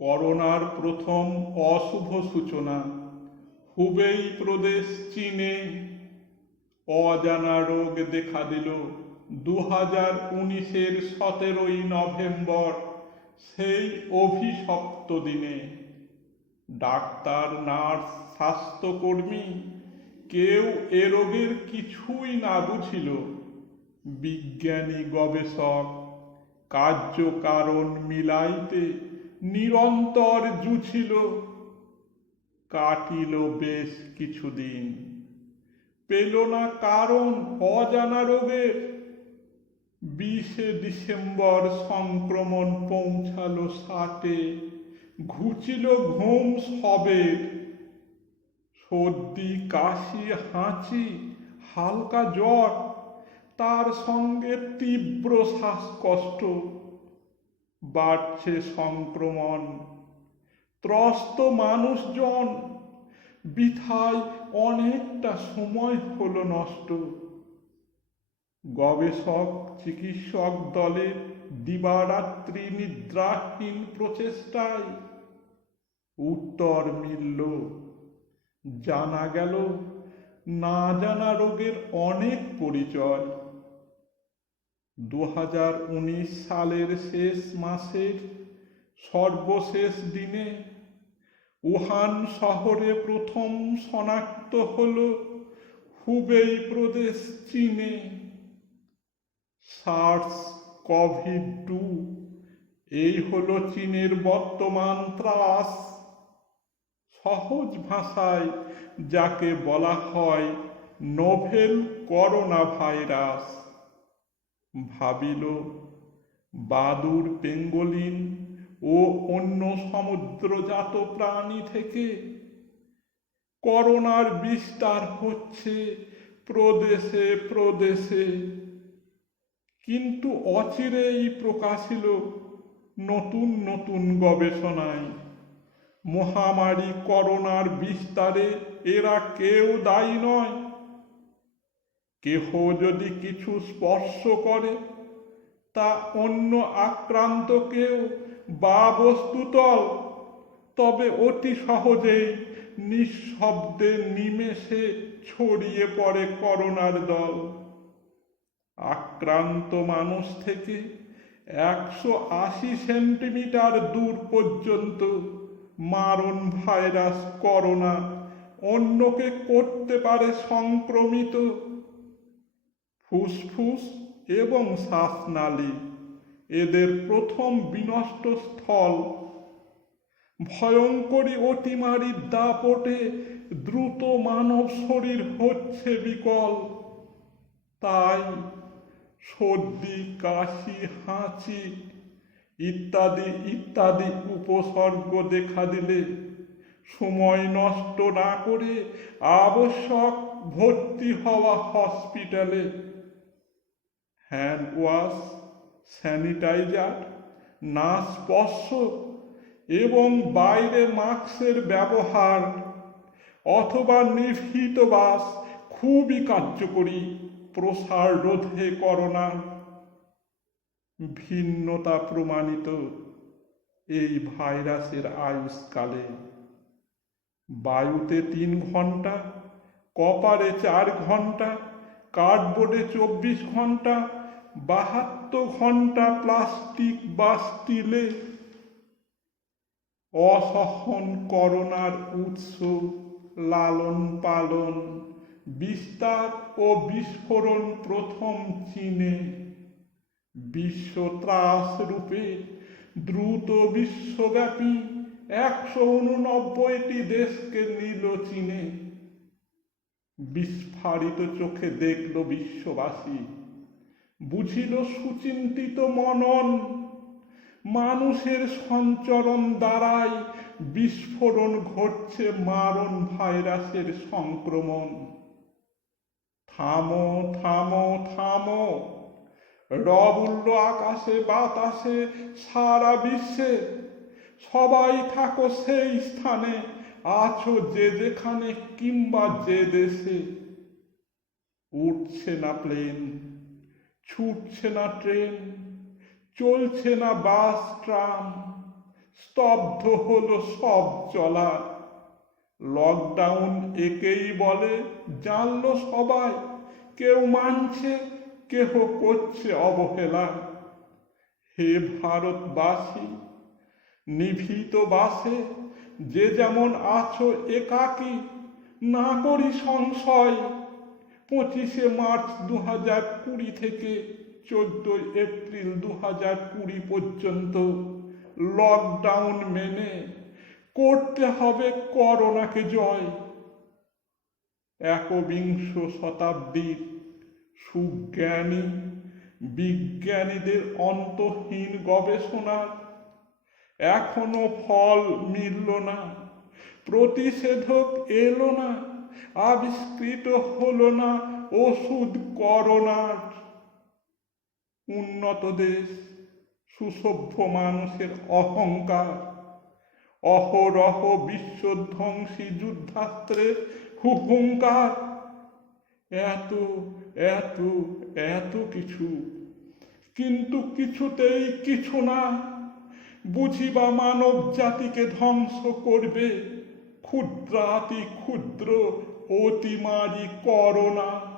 করোনার প্রথম অশুভ সূচনা। হুবেই প্রদেশ, চীনে অজানা রোগ দেখা দিল 2019-এর 17ই নভেম্বর, সেই অভিশপ্ত দিনে। ডাক্তার, নার্স, স্বাস্থ্যকর্মী কেউ এ রোগের কিছুই না বুঝিল। বিজ্ঞানী গবেষক কার্যকারণ মিলাইতে নিরন্তর জুঝিল। কাটিল বেশ কিছুদিন, পেল না কারণ অজানা রোগের। 20 ডিসেম্বর সংক্রমণ পৌঁছালো 60-এ, ঘুচিল ঘুম সবের। সর্দি, কাশি, হাঁচি, হালকা জ্বর, তার সঙ্গে তীব্র শ্বাসকষ্ট। বাড়ছে সংক্রমণ, ত্রস্ত মানুষজন, বৃথায় অনেকটা সময় হলো নষ্ট। গবেষক চিকিৎসক দলের দিবারাত্রি নিদ্রাহীন প্রচেষ্টায় উত্তর মিলল। জানা গেল না জানা রোগের অনেক পরিচয়। 2019 সালের শেষ মাসের সর্বশেষ দিনে উহান শহরে প্রথম শনাক্ত হল হুবেই প্রদেশ, চীনে। SARS-CoV-2 এই হলো চীনের বর্তমান ত্রাস। সহজ ভাষায় যাকে বলা হয় নোভেল করোনা ভাইরাস। ভাবিল বাদুড়, পেঙ্গোলিন ও অন্য সমুদ্রজাত প্রাণী থেকে করোনার বিস্তার হচ্ছে প্রদেশে প্রদেশে। কিন্তু অচিরেই প্রকাশিল নতুন নতুন গবেষণায় মহামারী করোনার বিস্তারে এরা কেউ দায়ী নয়। কেহ যদি কিছু স্পর্শ করে, তা অন্য আক্রান্ত কেউ বা বস্তুতল, তবে অতি সহজেই নিঃশব্দে নিমেষে ছড়িয়ে পড়ে করোনার দল। আক্রান্ত মানুষ থেকে 180 সেন্টিমিটার দূর পর্যন্ত মারণ ভাইরাস করোনা অন্যকে করতে পারে সংক্রমিত। ফুসফুস এবং শ্বাসনালী এদের প্রথম বিনষ্ট স্থল। ভয়ঙ্করী অতিমারির দাপটে দ্রুত মানব শরীর হচ্ছে বিকল। তাই সর্দি, কাশি, হাঁচি ইত্যাদি ইত্যাদি উপসর্গ দেখা দিলে সময় নষ্ট না করে আবশ্যক ভর্তি হওয়া হসপিটালে। হ্যান্ড ওয়াশ, স্যানিটাইজার, না স্পর্শ এবং বাইরে মাস্কের ব্যবহার অথবা নিভৃত বাস খুবই কার্যকরী প্রসার রোধে করোনার। ভিন্নতা প্রমাণিত এই ভাইরাসের আয়ুষ্কালে। বায়ুতে 3 ঘন্টা, কপারে 4 ঘন্টা, কার্ডবোর্ডে 24 ঘন্টা, 72 ঘন্টা প্লাস্টিক বা স্টিলে। অসহন করোনার উৎস, লালন পালন, বিস্তার ও বিস্ফোরণ প্রথম চীনে। বিশ্ব ত্রাস রূপে দ্রুত বিশ্বব্যাপী 189টি দেশকে নিল চীনে। বিস্ফারিত চোখে দেখল বিশ্ববাসী, বুঝিল সুচিন্তিত মনন। মানুষের সঞ্চরণ দ্বারাই বিস্ফোরণ ঘটছে মারণ ভাইরাসের সংক্রমণ। থামো থামো থামো, রব উঠল আকাশে বাতাসে সারা বিশ্বে। সবাই থাকো সেই স্থানে আছো যে যেখানে কিংবা যে দেশে। উঠছে না প্লেন, ছুটছে না ট্রেন, চলছে না বাস ট্রাম, স্তব্ধ হলো সব চলা। লকডাউন একেই বলে জানলো সবাই, কেউ মানছে, কেহ করছে অবহেলা। হে ভারতবাসী, নিভৃত বাসে যে যেমন আছো একাকী, না করি সংশয়। 25শে মার্চ 2020 থেকে 14 এপ্রিল 2020 পর্যন্ত লকডাউন মেনে করতে হবে করোনাকে জয়। একবিংশ শতাব্দীর সুজ্ঞানী বিজ্ঞানীদের অন্তহীন গবেষণার এখনো ফল মিলল না, প্রতিষেধক এলো না, আবিষ্কৃত হলো না ওষুধ করোনার। উন্নত দেশ, সুসভ্য মানুষের অহংকার, অহরহ বিশ্বধ্বংসী যুদ্ধাস্ত্রের হুহুঙ্কার। এত এত এত কিছু, কিন্তু কিছুতেই কিছু না। বুঝিবা মানব জাতিকে ধ্বংস করবে ক্ষুদ্রাতি ক্ষুদ্র অতিমারী করোনা।